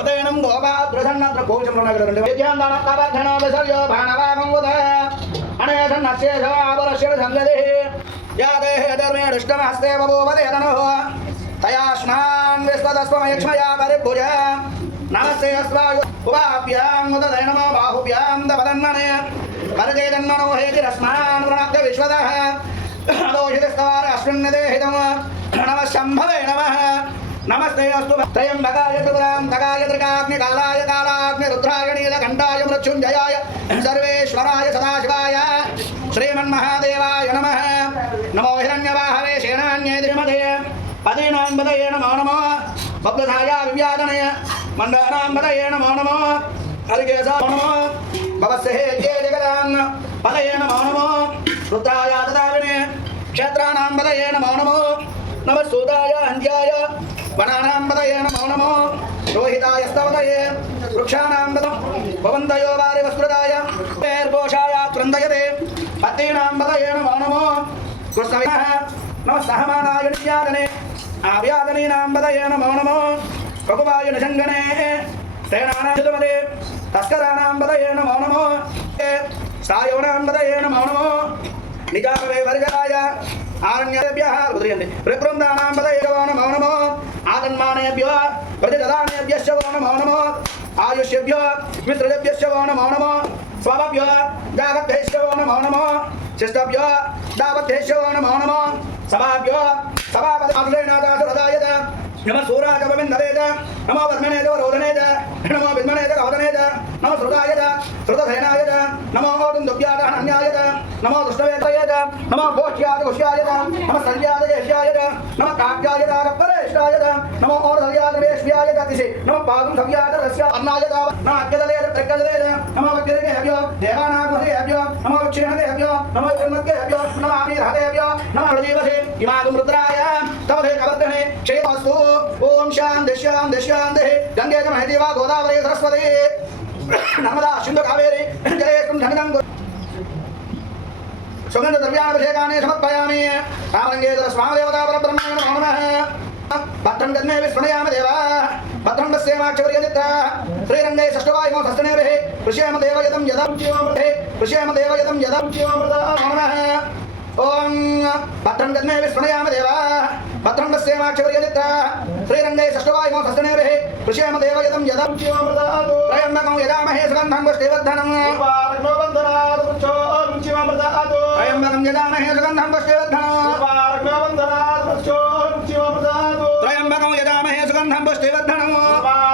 Tenam Goba, Prasanna, the Coach of Nagara, Kabatana, Vesayo, Panava, Anayan Nasha, Abashir Sangade, Yade, Rishtam, over there, Tayashman, Vespa, Yachmaya, Varipuja, Namaste, Ubapiam, the Dynamo, Bahupiam, the Badanmane, Varade, no Hedi Rasman, Ranaka Vishwada, Lojistar, Aswinade, Namashambha, Namaste Astu Trayambakaya Turam Takaya Trikapni Kalaya Kalakni Rudragani Kantaya Mrutyunjaya Sarveshwaraya Sadashivaya Sriman Mahadevaya Namaha Namo Hiranyavahave Shenanya Drimade Padinam Badaya Namo Namo Babdhaya Vivyadanaya Mandaram Badaya Namo Namo Arigesa Namo Bhavashe Jagadan Padaya Namo Namo Rudraya Tadavine Kshetranam Badaya Namo Namo Namasudaya Anjaya Bananam Badaya Namo Namo Rohitaya Stavadaya Rukshanam Badam Bhavantayo Vari Vaspradaya Perboshaya Trandayate Patinam Badaya Namo Namo Krusavinaha Namasahamanaya Nisyadane Avyadani Nam Badaya Namo Namo Kakuvaya Nishangane Senana Chudamade Taskaranam Badaya Namo Namo Sayonam Badaya Namo Namo Nijave Varjaya Aranyabhya Udriyante Riprundanam Badaya Namo Namo Adanmanebhya Praditadhanebhya Namo Namo Ayushyabhya Mitrabhya Namo Namo Swabhabhya Davateshya Namo Namo Shistabhya Davateshya Namo Namo Sabhabhya Sabhabhadadrena Dasaradayata Nama Sura Kabavindaveda Nama Varmaneda Varodhaneda Nama Vidmaneda Gavadaneda Nama Srudayada Srudasenayada Nama Odundubhyada Hananyayada Nama Dushtavayada Nama Bhoshiyada Goshyayada Nama Salyada Yeshyayada Nama Kakyayada Rappareshayada Nama Ordhalyada Veshvyayada Tisi Nama Padum Savyada Rasya Annayada Nama Akadaleda Trekadaleda Nama Vakirage Habya Devana Guri Habya Nama Vakshirade Habya Nama Janmatke Habya Nama Amir Hade Habya Nama Rajivase Imadum Rudraya Tavade Kavardhane Shayvastu Om Shanti Shanti Shanti Gange Jamahadeva Godavari Saraswati Namada Sindhu Kaveri Jale Sundhanam Sugandha Dravyabhishekane Samarpayami Ramanangedara Swamadevata Parabrahmana Namo Namaha Bhattram Gadne Vishwanayama Deva Bhattram Vasyama Chavaryanitra Sri Rangai Sashtavayamo Sastanevehe Prishyama Deva Yadam Yadam Chivamrte Prishyama Deva Yadam Yadam Chivamrta Namo Namaha Om Bhattram Gadne Vishwanayama Deva Bhattram Vasyama Chavaryanitra Sri Rangai Sashtavayamo Sastanevehe Prishyama Deva Yadam Yadam Chivamrta Trayambakam Yadamahe Sugandham Vashtevardhanam Trayambakam Yadamahe Sugandham Vashtevardhanam Trayambakam Yadamahe Sugandham Vashtevardhanam